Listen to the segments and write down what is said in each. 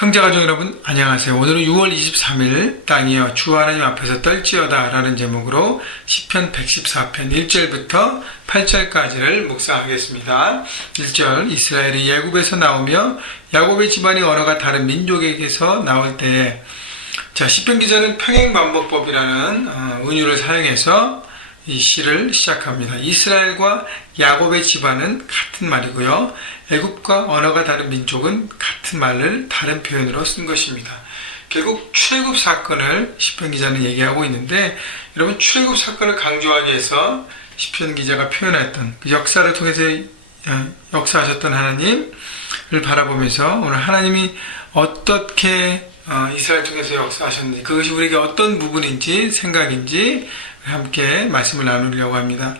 형제가족 여러분 안녕하세요. 오늘은 6월 23일 땅이여 주 하나님 앞에서 떨지어다 라는 제목으로 시편 114편 1절부터 8절까지를 묵상하겠습니다. 1절 이스라엘이 애굽에서 나오며 야곱의 집안이 언어가 다른 민족에게서 나올 때에 시편 기자는 평행반복법이라는 은유를 사용해서 이 시를 시작합니다. 이스라엘과 야곱의 집안은 같은 말이고요. 애굽과 언어가 다른 민족은 같은 말을 다른 표현으로 쓴 것입니다. 결국 출애굽 사건을 시편 기자는 얘기하고 있는데, 여러분 출애굽 사건을 강조하기 위해서 시편 기자가 표현했던 그 역사를 통해서 역사하셨던 하나님을 바라보면서 오늘 하나님이 어떻게 이스라엘 통해서 역사하셨는지, 그것이 우리에게 어떤 부분인지 생각인지 함께 말씀을 나누려고 합니다.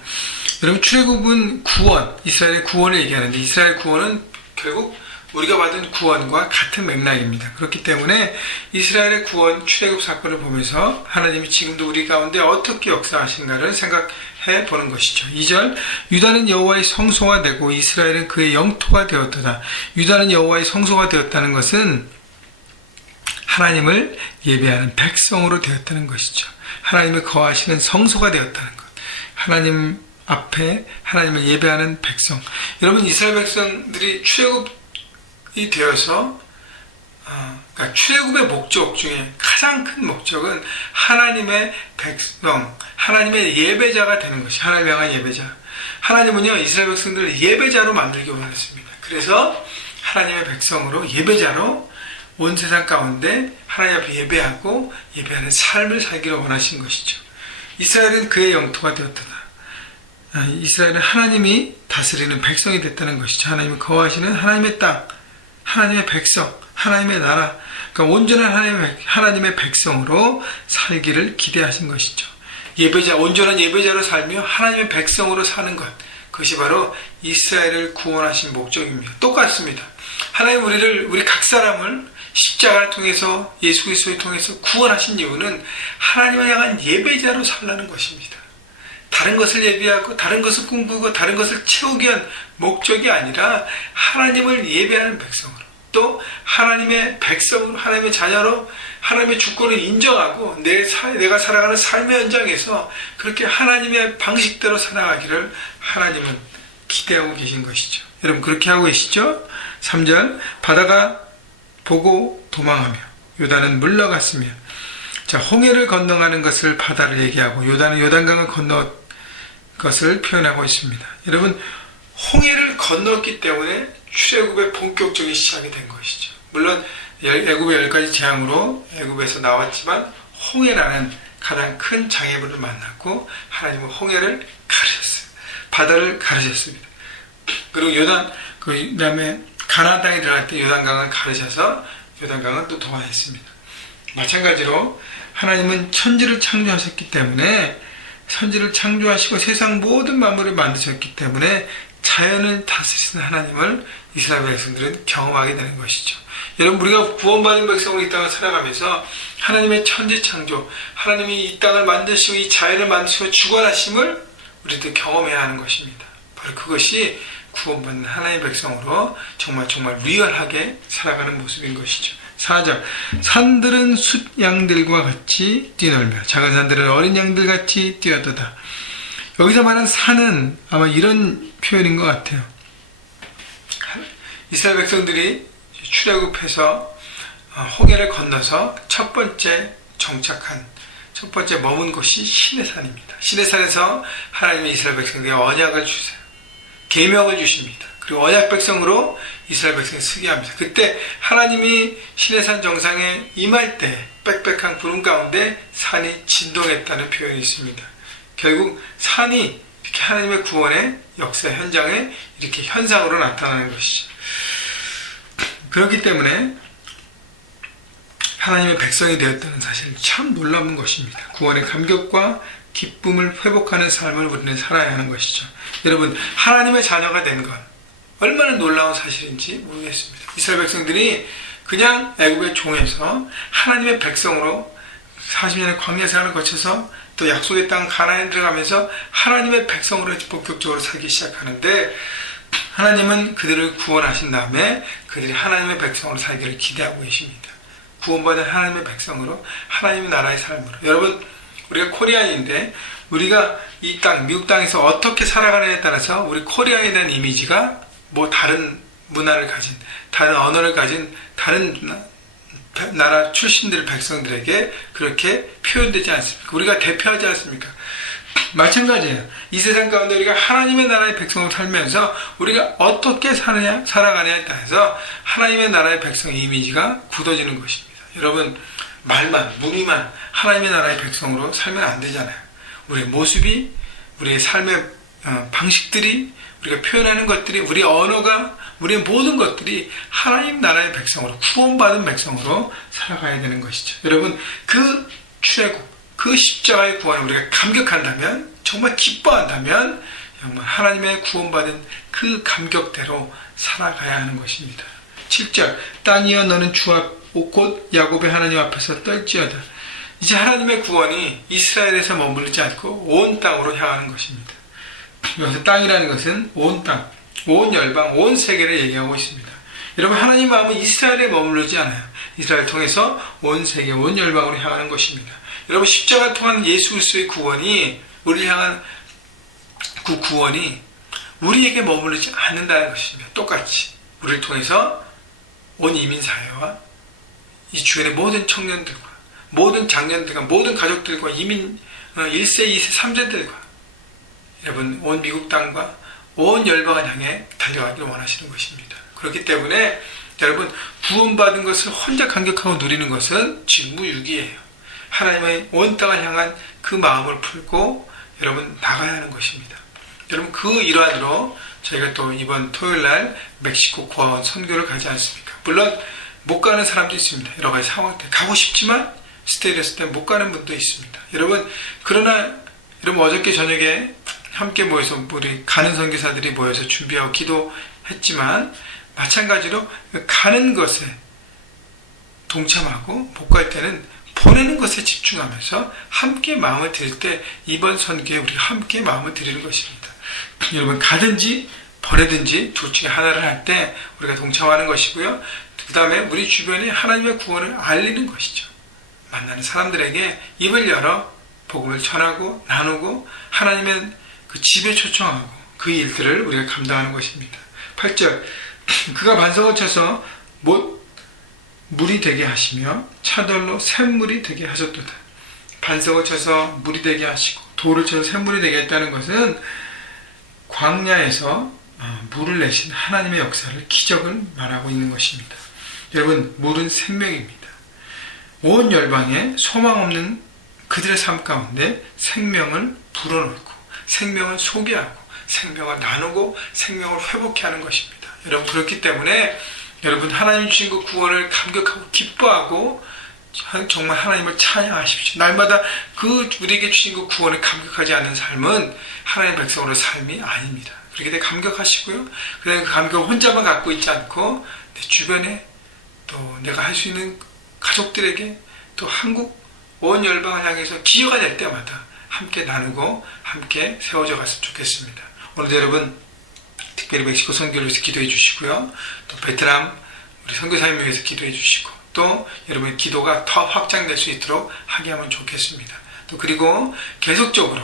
여러분 출애굽은 구원, 이스라엘의 구원을 얘기하는데, 이스라엘 구원은 결국 우리가 받은 구원과 같은 맥락입니다. 그렇기 때문에 이스라엘의 구원, 출애굽 사건을 보면서 하나님이 지금도 우리 가운데 어떻게 역사하신가를 생각해 보는 것이죠. 2절 유다는 여호와의 성소가 되고 이스라엘은 그의 영토가 되었도다. 유다는 여호와의 성소가 되었다는 것은 하나님을 예배하는 백성으로 되었다는 것이죠. 하나님을 거하시는 성소가 되었다는 것. 하나님 앞에 하나님을 예배하는 백성. 여러분 이스라엘 백성들이 출애굽이 되어서 그러니까 출애굽의 목적 중에 가장 큰 목적은 하나님의 백성, 하나님의 예배자가 되는 것이, 하나님을 향한 예배자. 하나님은요 이스라엘 백성들을 예배자로 만들기 원했습니다. 그래서 하나님의 백성으로, 예배자로 온 세상 가운데 하나님 앞에 예배하고 예배하는 삶을 살기를 원하신 것이죠. 이스라엘은 그의 영토가 되었다. 이스라엘은 하나님이 다스리는 백성이 됐다는 것이죠. 하나님이 거하시는 하나님의 땅, 하나님의 백성, 하나님의 나라, 그러니까 온전한 하나님의 백성으로 살기를 기대하신 것이죠. 예배자, 온전한 예배자로 살며 하나님의 백성으로 사는 것, 그것이 바로 이스라엘을 구원하신 목적입니다. 똑같습니다. 하나님 우리 각 사람을 십자가를 통해서, 예수 그리스도를 통해서 구원하신 이유는 하나님을 향한 예배자로 살라는 것입니다. 다른 것을 예배하고 다른 것을 꿈꾸고 다른 것을 채우기 위한 목적이 아니라 하나님을 예배하는 백성으로, 또 하나님의 백성으로, 하나님의 자녀로 하나님의 주권을 인정하고 내가 살아가는 삶의 현장에서 그렇게 하나님의 방식대로 살아가기를 하나님은 기대하고 계신 것이죠. 여러분 그렇게 하고 계시죠? 3절 바다가 보고 도망하며 요단은 물러갔으며, 홍해를 건너가는 것을 바다를 얘기하고 요단은 요단강을 건너 것을 표현하고 있습니다. 여러분 홍해를 건넜기 때문에 출애굽의 본격적인 시작이 된 것이죠. 물론 애굽의 10가지 재앙으로 애굽에서 나왔지만 홍해라는 가장 큰 장애물을 만났고 하나님은 홍해를 가르셨어요. 바다를 가르셨습니다. 그리고 요단, 그 다음에 가나안 땅에 들어갈 때 요단강을 가르셔서 요단강은 또 동화했습니다. 마찬가지로 하나님은 천지를 창조하셨기 때문에, 천지를 창조하시고 세상 모든 만물을 만드셨기 때문에 자연을 다스리시는 하나님을 이스라엘 백성들은 경험하게 되는 것이죠. 여러분 우리가 구원받은 백성으로 이 땅을 살아가면서 하나님의 천지 창조, 하나님이 이 땅을 만드시고 이 자연을 만드시고 주관하심을 우리도 경험해야 하는 것입니다. 바로 그것이 구원받는 하나님의 백성으로 정말 리얼하게 살아가는 모습인 것이죠. 4절 산들은 숫 양들과 같이 뛰놀며 작은 산들은 어린 양들 같이 뛰어도다. 여기서 말한 산은 아마 이런 표현인 것 같아요. 이스라엘 백성들이 출애굽해서 홍해를 건너서 첫 번째 머문 곳이 시내산입니다. 시내산에서 하나님이 이스라엘 백성들에게 언약을 주세요. 계명을 주십니다. 그리고 언약 백성으로 이스라엘 백성이 서게 합니다. 그때 하나님이 시내산 정상에 임할 때 빽빽한 구름 가운데 산이 진동했다는 표현이 있습니다. 결국 산이 이렇게 하나님의 구원의 역사 현장에 이렇게 현상으로 나타나는 것이죠. 그렇기 때문에 하나님의 백성이 되었다는 사실 참 놀라운 것입니다. 구원의 감격과 기쁨을 회복하는 삶을 우리는 살아야 하는 것이죠. 여러분 하나님의 자녀가 된 것 얼마나 놀라운 사실인지 모르겠습니다. 이스라엘 백성들이 그냥 애굽의 종에서 하나님의 백성으로 40년의 광야 생활을 거쳐서 또 약속의 땅 가나안에 들어가면서 하나님의 백성으로 본격적으로 살기 시작하는데, 하나님은 그들을 구원하신 다음에 그들이 하나님의 백성으로 살기를 기대하고 계십니다. 구원받은 하나님의 백성으로 하나님의 나라의 삶으로. 여러분, 우리가 코리안인데 우리가 이 땅, 미국 땅에서 어떻게 살아가느냐에 따라서 우리 코리안에 대한 이미지가 뭐 다른 문화를 가진, 다른 언어를 가진 다른 나라 출신들 백성들에게 그렇게 표현되지 않습니까? 우리가 대표하지 않습니까? 마찬가지예요. 이 세상 가운데 우리가 하나님의 나라의 백성으로 살면서 우리가 어떻게 살아가냐에 따라서 하나님의 나라의 백성의 이미지가 굳어지는 것입니다. 여러분, 말만, 무리만 하나님의 나라의 백성으로 살면 안 되잖아요. 우리의 모습이, 우리의 삶의 방식들이, 우리가 표현하는 것들이, 우리의 언어가, 우리의 모든 것들이 하나님 나라의 백성으로, 구원받은 백성으로 살아가야 되는 것이죠. 여러분, 그 출애굽, 그 십자가의 구원을 우리가 감격한다면, 정말 기뻐한다면 정말 하나님의 구원받은 그 감격대로 살아가야 하는 것입니다. 7절, 땅이여 너는 주 앞 곧 야곱의 하나님 앞에서 떨지어다. 이제 하나님의 구원이 이스라엘에서 머무르지 않고 온 땅으로 향하는 것입니다. 여기서 땅이라는 것은 온 땅, 온 열방, 온 세계를 얘기하고 있습니다. 여러분, 하나님 마음은 이스라엘에 머무르지 않아요. 이스라엘을 통해서 온 세계, 온 열방으로 향하는 것입니다. 여러분, 십자가를 통한 예수 그리스도의 구원이, 우리를 향한 그 구원이 우리에게 머무르지 않는다는 것입니다. 똑같이 우리를 통해서 온 이민사회와 이 주변의 모든 청년들과 모든 장년들과 모든 가족들과 이민 1세, 2세, 3세들과 여러분 온 미국 땅과 온 열방을 향해 달려가기를 원하시는 것입니다. 그렇기 때문에 여러분, 구원받은 것을 혼자 감격하고 누리는 것은 직무유기예요. 하나님의 온 땅을 향한 그 마음을 풀고 여러분 나가야 하는 것입니다. 여러분, 그 일환으로 저희가 또 이번 토요일날 멕시코 고아원 선교를 가지 않습니까? 물론 못 가는 사람도 있습니다. 여러 가지 상황 때문에 가고 싶지만 스테이러스 때문에 못 가는 분도 있습니다. 여러분, 그러나 여러분 어저께 저녁에 함께 모여서 우리 가는 선교사들이 모여서 준비하고 기도했지만 마찬가지로 가는 것에 동참하고 못 갈 때는 보내는 것에 집중하면서 함께 마음을 드릴 때 이번 선교에 우리가 함께 마음을 드리는 것입니다. 여러분, 가든지 보내든지 둘 중에 하나를 할 때 우리가 동참하는 것이고요. 그 다음에 우리 주변에 하나님의 구원을 알리는 것이죠. 만나는 사람들에게 입을 열어 복음을 전하고 나누고 하나님의 그 집에 초청하고 그 일들을 우리가 감당하는 것입니다. 8절, 그가 반석을 쳐서 물이 되게 하시며 차돌로 샘물이 되게 하셨도다. 반석을 쳐서 물이 되게 하시고 돌을 쳐서 샘물이 되게 했다는 것은 광야에서 물을 내신 하나님의 역사를, 기적을 말하고 있는 것입니다. 여러분, 물은 생명입니다. 온 열방에 소망 없는 그들의 삶 가운데 생명을 불어넣고 생명을 소개하고 생명을 나누고 생명을 회복케 하는 것입니다. 여러분, 그렇기 때문에 여러분, 하나님 주신 그 구원을 감격하고 기뻐하고 정말 하나님을 찬양하십시오. 날마다 그 우리에게 주신 그 구원을 감격하지 않는 삶은 하나님의 백성으로의 삶이 아닙니다. 그렇게 감격하시고요. 그다음에 그 감격을 혼자만 갖고 있지 않고 내 주변에 또 내가 할 수 있는 가족들에게 또 한국 온 열방을 향해서 기여가 될 때마다 함께 나누고 함께 세워져 갔으면 좋겠습니다. 오늘도 여러분 특별히 멕시코 선교를 위해서 기도해 주시고요. 또 베트남 우리 선교사님을 위해서 기도해 주시고 또 여러분의 기도가 더 확장될 수 있도록 하게 하면 좋겠습니다. 또 그리고 계속적으로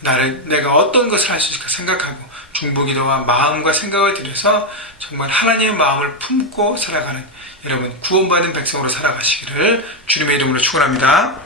내가 어떤 것을 할 수 있을까 생각하고 중보기도와 마음과 생각을 들여서 정말 하나님의 마음을 품고 살아가는 여러분 구원받은 백성으로 살아가시기를 주님의 이름으로 축원합니다.